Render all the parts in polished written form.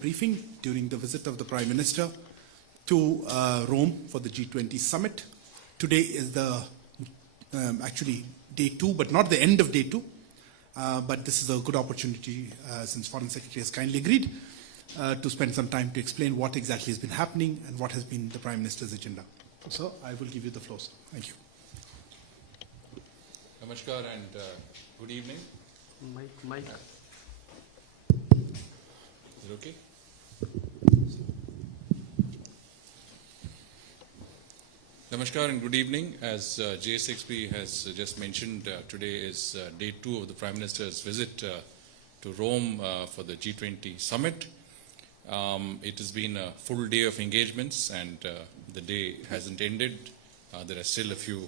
briefing during the visit of the Prime Minister to Rome for the G20 Summit. Today is the actually day 2, but not the end of day 2. But this is a good opportunity, since Foreign Secretary has kindly agreed, to spend some time to explain what exactly has been happening and what has been the Prime Minister's agenda. So I will give you the floor, sir. Thank you. Namaskar and good evening. Mike. Is it okay? Namaskar and good evening. As JSXP has just mentioned, today is day 2 of the Prime Minister's visit to Rome for the G20 Summit. It has been a full day of engagements and the day hasn't ended. There are still a few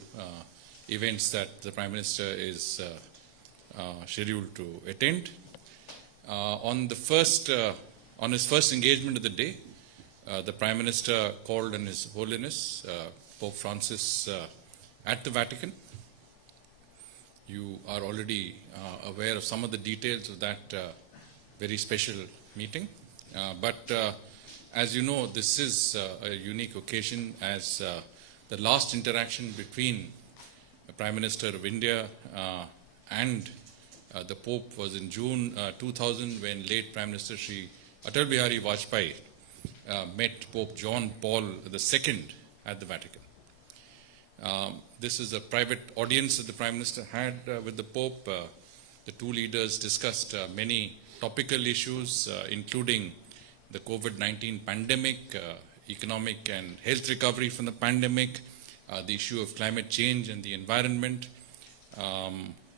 events that the Prime Minister is scheduled to attend. On his first engagement of the day, the Prime Minister called on His Holiness Pope Francis at the Vatican. You are already aware of some of the details of that very special meeting. But as you know, this is a unique occasion, as the last interaction between the Prime Minister of India and the Pope was in June 2000, when late Prime Minister Shri Atal Bihari Vajpayee met Pope John Paul II at the Vatican. This is a private audience that the Prime Minister had with the Pope. The two leaders discussed many topical issues, including the COVID-19 pandemic, economic and health recovery from the pandemic, the issue of climate change and the environment.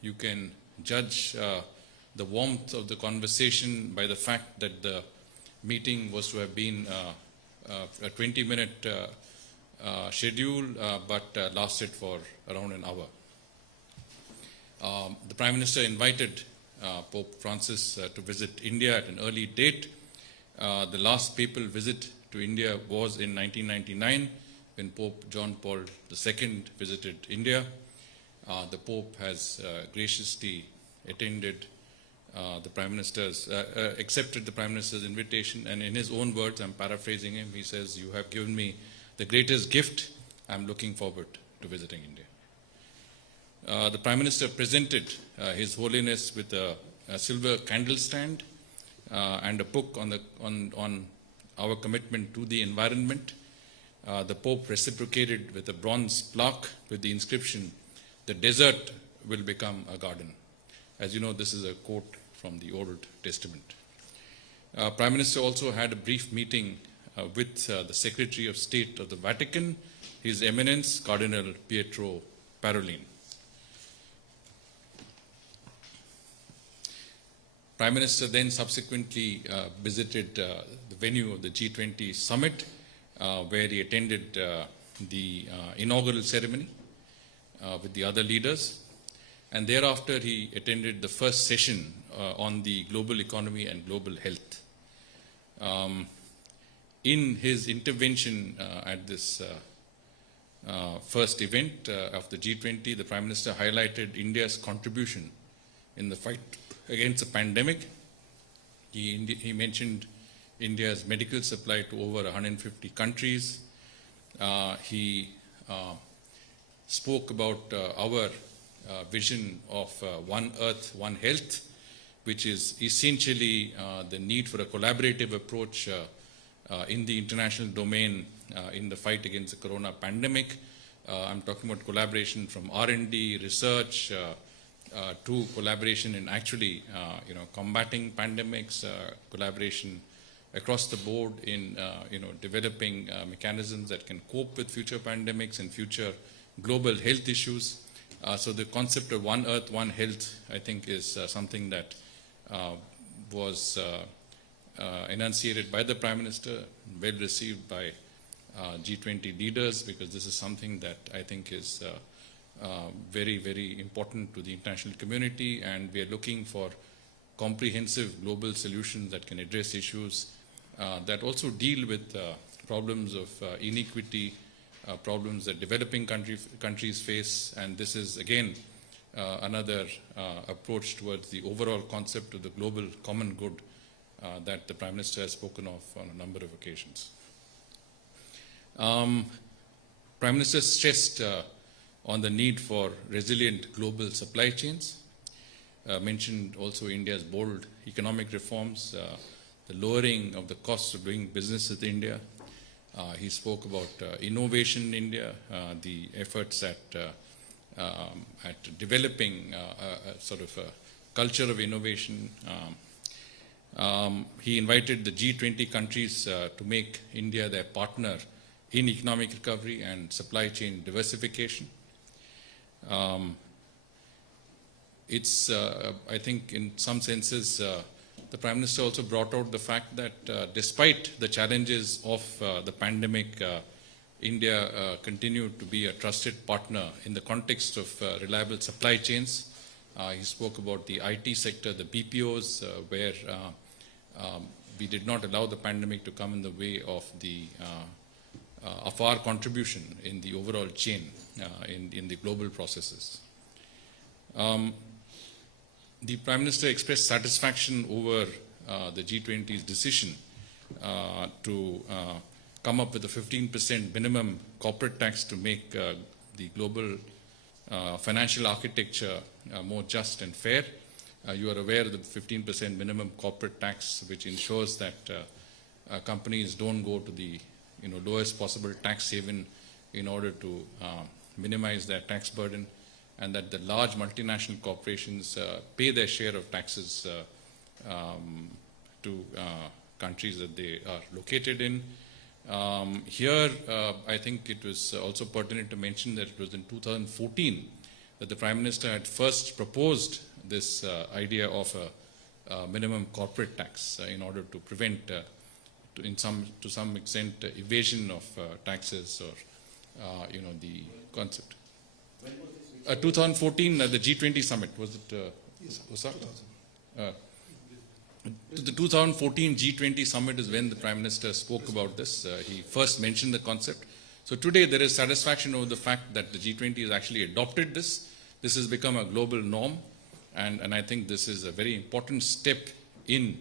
You can judge the warmth of the conversation by the fact that the meeting was to have been a 20-minute schedule, but lasted for around an hour. The Prime Minister invited Pope Francis to visit India at an early date. The last papal visit to India was in 1999, when Pope John Paul II visited India. The Pope has graciously attended the Prime Minister's, accepted the Prime Minister's invitation, and in his own words, I'm paraphrasing him, he says, "You have given me the greatest gift. I'm looking forward to visiting India." The Prime Minister presented His Holiness with a silver candle stand and a book on our commitment to the environment. The Pope reciprocated with a bronze plaque with the inscription, "The desert will become a garden." As you know, this is a quote from the Old Testament. Prime Minister also had a brief meeting with the Secretary of State of the Vatican, His Eminence Cardinal Pietro Parolin. Prime Minister then subsequently visited the venue of the G20 Summit, where he attended the inaugural ceremony with the other leaders. And thereafter, he attended the first session on the global economy and global health. In his intervention at this first event of the G20, the Prime Minister highlighted India's contribution in the fight against the pandemic. He mentioned India's medical supply to over 150 countries. He spoke about our vision of One Earth, One Health, which is essentially the need for a collaborative approach in the international domain in the fight against the corona pandemic. I'm talking about collaboration from R&D, research, to collaboration in actually combating pandemics, collaboration across the board in developing mechanisms that can cope with future pandemics and future global health issues. So the concept of One Earth, One Health, I think, is something that was enunciated by the Prime Minister, well received by G20 leaders, because this is something that I think is very, very important to the international community, and we are looking for comprehensive global solutions that can address issues that also deal with problems of inequity, problems that developing countries face, and this is again another approach towards the overall concept of the global common good that the Prime Minister has spoken of on a number of occasions. Prime Minister stressed on the need for resilient global supply chains, mentioned also India's bold economic reforms, the lowering of the cost of doing business with India. He spoke about innovation in India, the efforts at developing a sort of a culture of innovation. He invited the G20 countries to make India their partner in economic recovery and supply chain diversification. I think in some senses, the Prime Minister also brought out the fact that despite the challenges of the pandemic, India continued to be a trusted partner in the context of reliable supply chains. He spoke about the IT sector, the BPOs, where we did not allow the pandemic to come in the way of our contribution in the overall chain in the global processes. The Prime Minister expressed satisfaction over the G20's decision to come up with a 15% minimum corporate tax to make the global financial architecture more just and fair. You are aware of the 15% minimum corporate tax, which ensures that companies don't go to the lowest possible tax haven in order to minimize their tax burden, and that the large multinational corporations pay their share of taxes to countries that they are located in. Here, I think it was also pertinent to mention that it was in 2014 that the Prime Minister had first proposed this idea of a minimum corporate tax in order to prevent, to some extent, evasion of taxes or, the concept. 2014, the G20 Summit, was it? Yes, was that? The 2014 G20 Summit is when the Prime Minister spoke about this. He first mentioned the concept. So today there is satisfaction over the fact that the G20 has actually adopted this. This has become a global norm, and I think this is a very important step in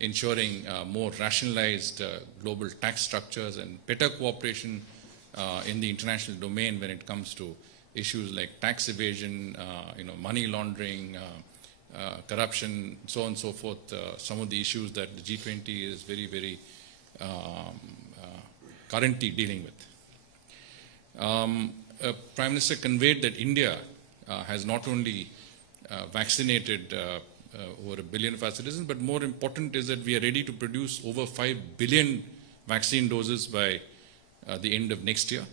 ensuring more rationalized global tax structures and better cooperation in the international domain when it comes to issues like tax evasion, money laundering, corruption, so on and so forth. Some of the issues that the G20 is very, very currently dealing with. Prime Minister conveyed that India has not only vaccinated over 1 billion of our citizens, but more important is that we are ready to produce over 5 billion vaccine doses by the end of next year.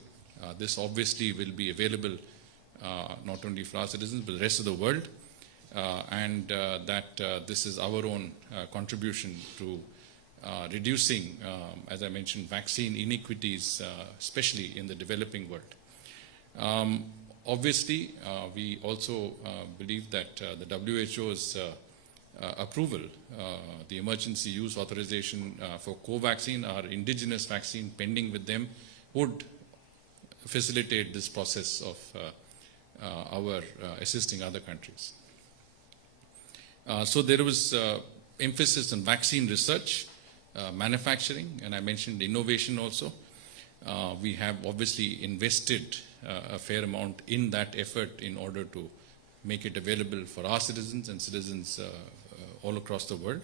This obviously will be available not only for our citizens, but the rest of the world, and that this is our own contribution to reducing, as I mentioned, vaccine inequities, especially in the developing world. Obviously, we also believe that the WHO's approval, the emergency use authorization for Covaxin, our indigenous vaccine pending with them, would facilitate this process of our assisting other countries. So there was emphasis on vaccine research, manufacturing, and I mentioned innovation also. We have obviously invested a fair amount in that effort in order to make it available for our citizens and citizens all across the world.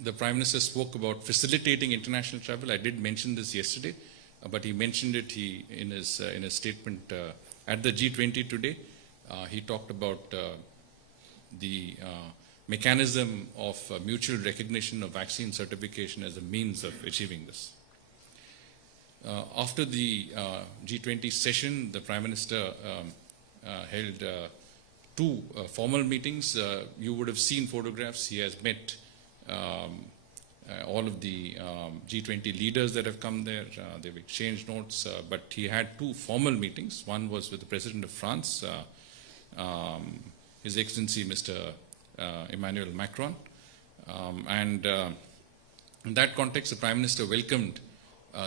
The Prime Minister spoke about facilitating international travel. I did mention this yesterday, but he mentioned it in his statement at the G20 today. He talked about the mechanism of mutual recognition of vaccine certification as a means of achieving this. After the G20 session, the Prime Minister held two formal meetings. You would have seen photographs. He has met all of the G20 leaders that have come there. They've exchanged notes, but he had two formal meetings. One was with the President of France, His Excellency Mr. Emmanuel Macron. And in that context, the Prime Minister welcomed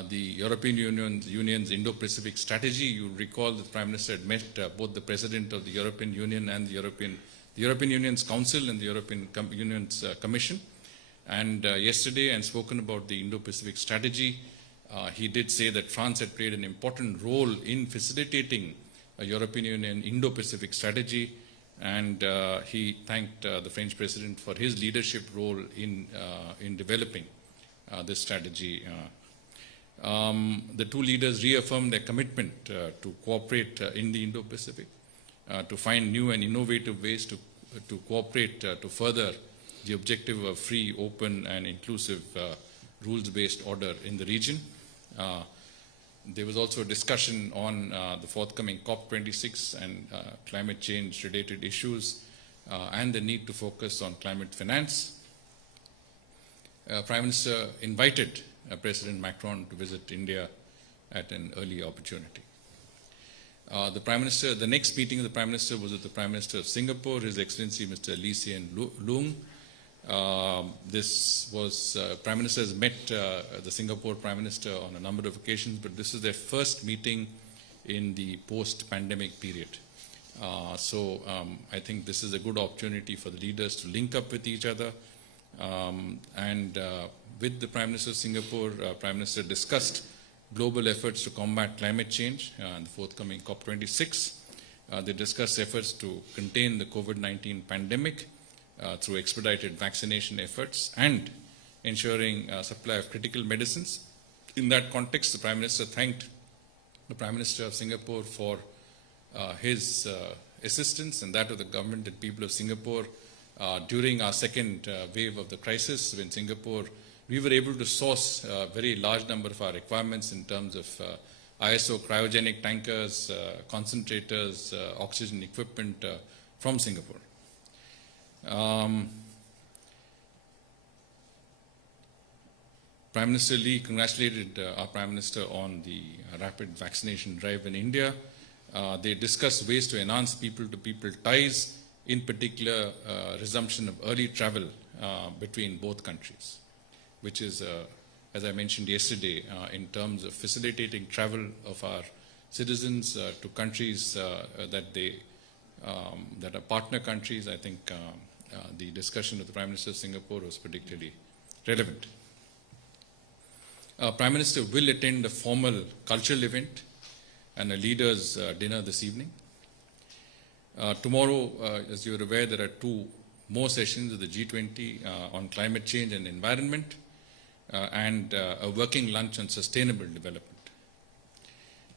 the European Union's Indo-Pacific strategy. You recall the Prime Minister had met both the President of the European Union and the European the European Union's Council and the European Union's Commission. And yesterday, and spoken about the Indo-Pacific strategy, he did say that France had played an important role in facilitating a European Union Indo-Pacific strategy, and he thanked the French President for his leadership role in developing this strategy. The two leaders reaffirmed their commitment to cooperate in the Indo-Pacific, to find new and innovative ways to cooperate to further the objective of free, open, and inclusive rules-based order in the region. There was also a discussion on the forthcoming COP26 and climate change-related issues and the need to focus on climate finance. Prime Minister invited President Macron to visit India at an early opportunity. The next meeting of the Prime Minister was with the Prime Minister of Singapore, His Excellency Mr. Lee Hsien Loong. Prime Minister has met the Singapore Prime Minister on a number of occasions, but this is their first meeting in the post-pandemic period. So I think this is a good opportunity for the leaders to link up with each other. With the Prime Minister of Singapore, Prime Minister discussed global efforts to combat climate change and the forthcoming COP26. They discussed efforts to contain the COVID-19 pandemic through expedited vaccination efforts and ensuring supply of critical medicines. In that context, the Prime Minister thanked the Prime Minister of Singapore for his assistance and that of the government and people of Singapore during our second wave of the crisis. When Singapore, we were able to source a very large number of our requirements in terms of ISO cryogenic tankers, concentrators, oxygen equipment from Singapore. Prime Minister Lee congratulated our Prime Minister on the rapid vaccination drive in India. They discussed ways to enhance people-to-people ties, in particular resumption of early travel between both countries, which is, as I mentioned yesterday, in terms of facilitating travel of our citizens to countries that are partner countries. I think the discussion with the Prime Minister of Singapore was particularly relevant. Prime Minister will attend a formal cultural event and a leaders' dinner this evening. Tomorrow, as you are aware, there are two more sessions of the G20 on climate change and environment and a working lunch on sustainable development.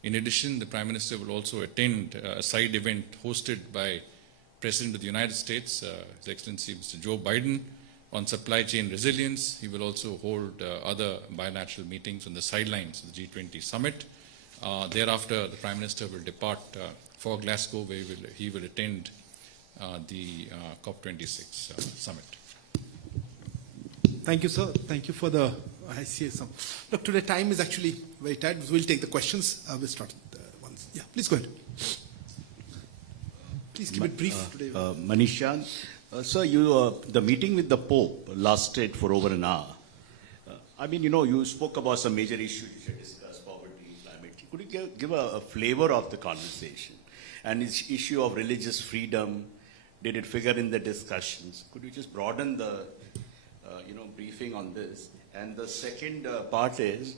In addition, the Prime Minister will also attend a side event hosted by President of the United States, His Excellency Mr. Joe Biden, on supply chain resilience. He will also hold other bilateral meetings on the sidelines of the G20 Summit. Thereafter, the Prime Minister will depart for Glasgow, where he will attend the COP26 Summit. Thank you, sir. Thank you for the, I see some. Look, today time is actually very tight. We'll take the questions. We'll start once. Yeah, please go ahead. Please keep it brief today. Manishan, sir, the meeting with the Pope lasted for over an hour. You spoke about some major issues you discussed, poverty, climate change. Could you give a flavor of the conversation? And this issue of religious freedom, did it figure in the discussions? Could you just broaden the briefing on this? And the second part is,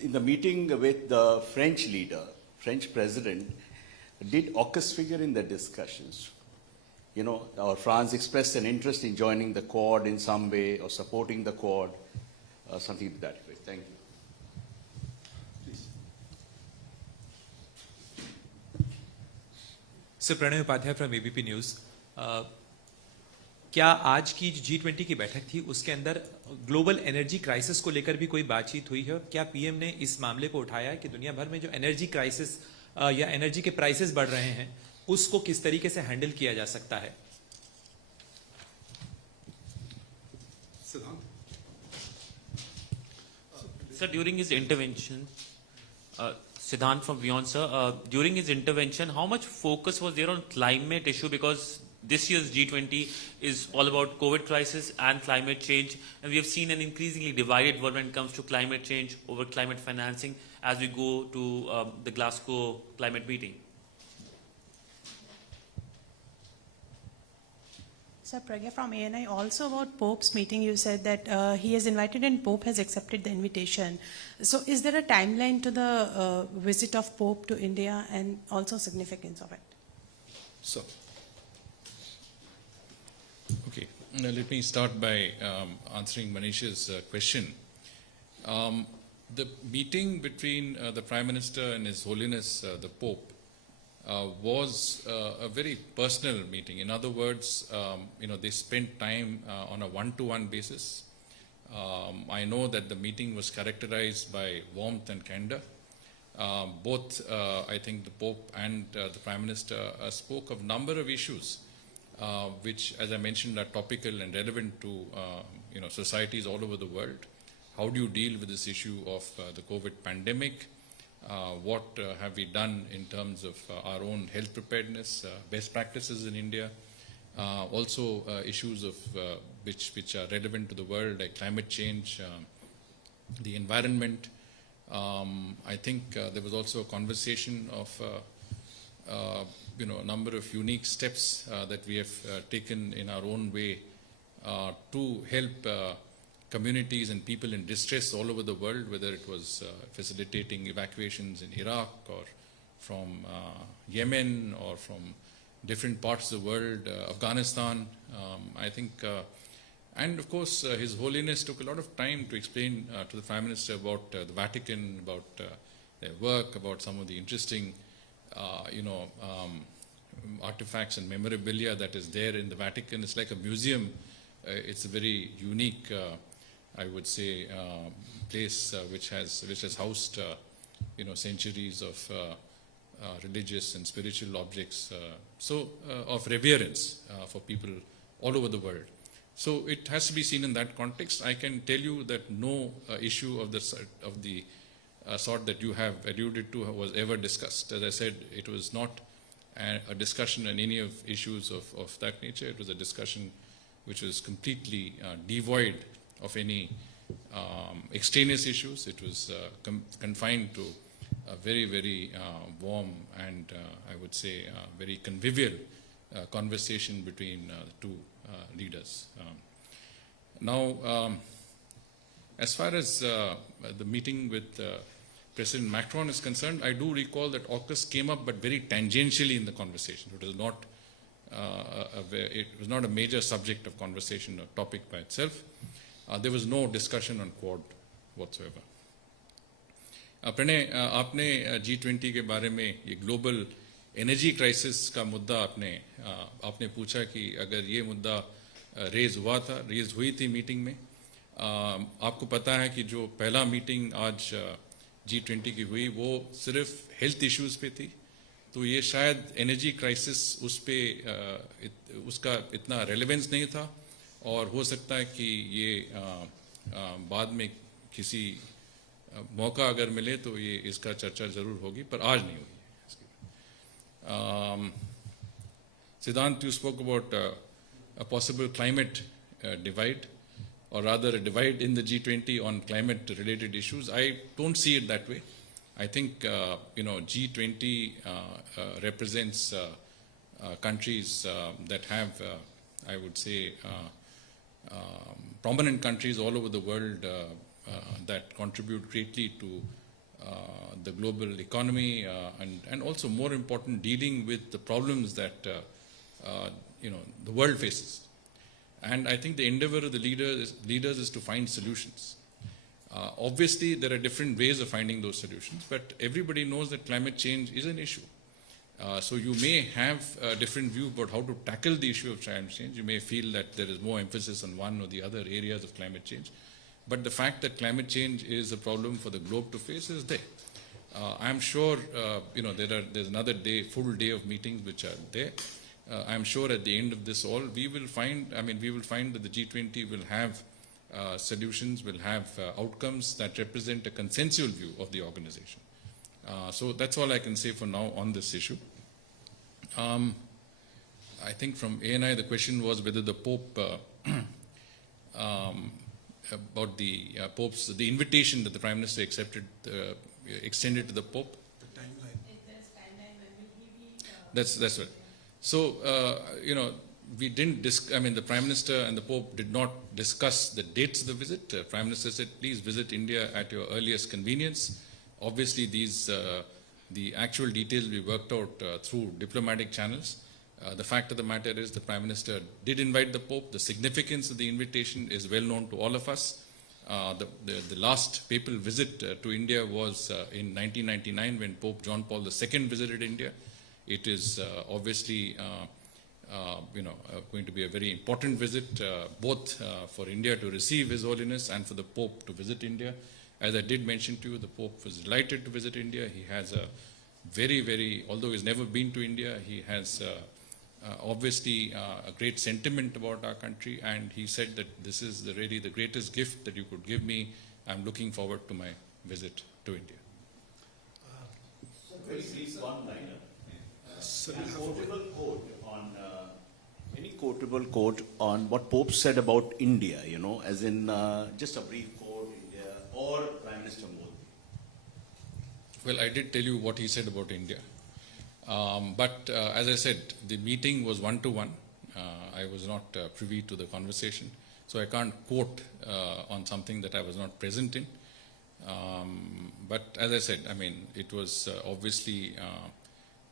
in the meeting with the French leader, French president, did AUKUS figure in the discussions? Or France expressed an interest in joining the Quad in some way or supporting the Quad, something to that effect. Thank you. Sir Pranay Upadhyay from ABP news क्या आज की G20 की बैठक थी उसके अंदर global energy crisis को लेकर भी कोई बातचीत हुई है? क्या पीएम ने इस मामले को उठाया कि दुनिया भर में जो एनर्जी क्राइसिस या एनर्जी के प्राइसेस बढ़ रहे हैं उसको किस तरीके से हैंडल किया जा सकता है? Sir, during his intervention, Siddhant from Beyond, sir, during his intervention, how much focus was there on climate issue? Because this year's G20 is all about COVID crisis and climate change, and we have seen an increasingly divided world when it comes to climate change over climate financing as we go to the Glasgow climate meeting. Sir, Pragya from ANI, also about Pope's meeting, you said that he has invited and Pope has accepted the invitation. So is there a timeline to the visit of Pope to India and also significance of it? So, Okay, now let me start by answering Manish's question. The meeting between the Prime Minister and His Holiness the Pope was a very personal meeting. In other words, they spent time on a one-to-one basis. I know that the meeting was characterized by warmth and candor. Both, I think, the Pope and the Prime Minister spoke of a number of issues which, as I mentioned, are topical and relevant to societies all over the world. How do you deal with this issue of the COVID pandemic? What have we done in terms of our own health preparedness, best practices in India? Also issues of which are relevant to the world, like climate change, the environment. I think there was also a conversation of a number of unique steps that we have taken in our own way to help communities and people in distress all over the world, whether it was facilitating evacuations in Iraq or from Yemen or from different parts of the world, Afghanistan. I think, and of course, His Holiness took a lot of time to explain to the Prime Minister about the Vatican, about their work, about some of the interesting, artifacts and memorabilia that is there in the Vatican. It's like a museum. It's a very unique, I would say, place which has housed, centuries of religious and spiritual objects, of reverence for people all over the world. So it has to be seen in that context. I can tell you that no issue of the sort that you have alluded to was ever discussed. As I said, it was not a discussion on any of issues of that nature. It was a discussion which was completely devoid of any extraneous issues. It was confined to a very, very warm and I would say very convivial conversation between two leaders. Now, as far as the meeting with President Macron is concerned, I do recall that AUKUS came up, but very tangentially in the conversation. It was not a major subject of conversation or topic by itself. There was no discussion on Quad whatsoever. Pranay, आपने G20 के बारे में ये global energy crisis का मुद्दा आपने पूछा कि अगर ये मुद्दा रेज हुई थी मीटिंग में, आपको पता है कि जो पहला मीटिंग आज G20 की हुई वो सिर्फ हेल्थ इश्यूज पे थी, तो ये शायद एनर्जी क्राइसिस उसका इतना रेलेवेंस नहीं था, और हो सकता है कि ये बाद में किसी मौका अगर मिले तो ये इसका चर्चा जरूर होगी, पर आज नहीं हुई है. Siddhant, you spoke about a possible climate divide, or rather a divide in the G20 on climate-related issues. I don't see it that way. I think G20 represents countries that have, I would say, prominent countries all over the world that contribute greatly to the global economy and also, more important, dealing with the problems that the world faces. And I think the endeavor of the leaders is to find solutions. Obviously, there are different ways of finding those solutions, but everybody knows that climate change is an issue. So you may have a different view about how to tackle the issue of climate change. You may feel that there is more emphasis on one or the other areas of climate change. But the fact that climate change is a problem for the globe to face is there. I'm sure, there's another full day of meetings which are there. I'm sure at the end of this all, we will find that the G20 will have solutions, will have outcomes that represent a consensual view of the organization. So that's all I can say for now on this issue. I think from ANI, the question was whether the Pope, about the the invitation that the Prime Minister extended to the Pope. the timeline. If there's timeline, when will he be? That's right. So, we didn't the Prime Minister and the Pope did not discuss the dates of the visit. Prime Minister said, please visit India at your earliest convenience. Obviously, the actual details will be worked out through diplomatic channels. The fact of the matter is the Prime Minister did invite the Pope. The significance of the invitation is well known to all of us. The last papal visit to India was in 1999 when Pope John Paul II visited India. It is obviously going to be a very important visit, both for India to receive His Holiness and for the Pope to visit India. As I did mention to you, the Pope was delighted to visit India. He has a although he's never been to India, he has obviously a great sentiment about our country, and he said that this is really the greatest gift that you could give me. I'm looking forward to my visit to India. Very brief one-liner. Any quotable quote on what Pope said about India, as in just a brief quote, India or Prime Minister Modi? Well, I did tell you what he said about India. But as I said, the meeting was one-to-one. I was not privy to the conversation. So I can't quote on something that I was not present in. But as I said, it was obviously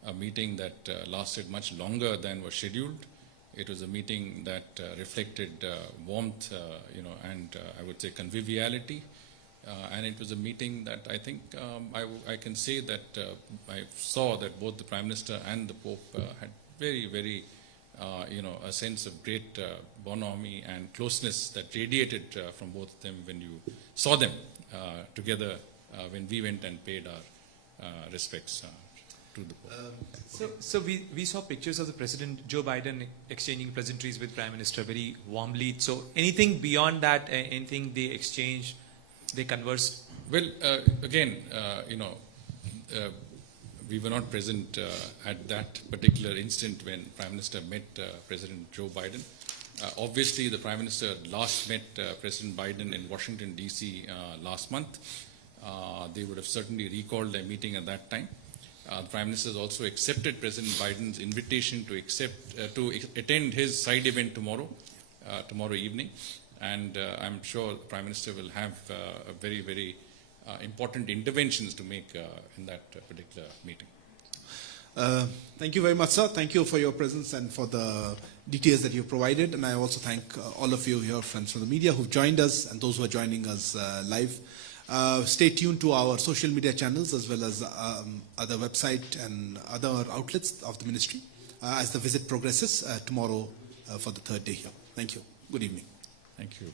a meeting that lasted much longer than was scheduled. It was a meeting that reflected warmth, and I would say conviviality. And it was a meeting that I think I can say that I saw that both the Prime Minister and the Pope had very, a sense of great bonhomie and closeness that radiated from both of them when you saw them together when we went and paid our respects to the Pope. So we saw pictures of the President Joe Biden exchanging pleasantries with Prime Minister very warmly. So anything beyond that, anything they exchanged, they conversed? Well, again, we were not present at that particular instant when Prime Minister met President Joe Biden. Obviously, the Prime Minister last met President Biden in Washington, D.C. Last month. They would have certainly recalled their meeting at that time. The Prime Minister has also accepted President Biden's invitation to attend his side event tomorrow evening. And I'm sure the Prime Minister will have very important interventions to make in that particular meeting. Thank you very much, sir. Thank you for your presence and for the details that you provided. And I also thank all of you here, friends from the media, who've joined us and those who are joining us live. Stay tuned to our social media channels as well as other website and other outlets of the ministry as the visit progresses tomorrow for the third day here. Thank you. Good evening. Thank you.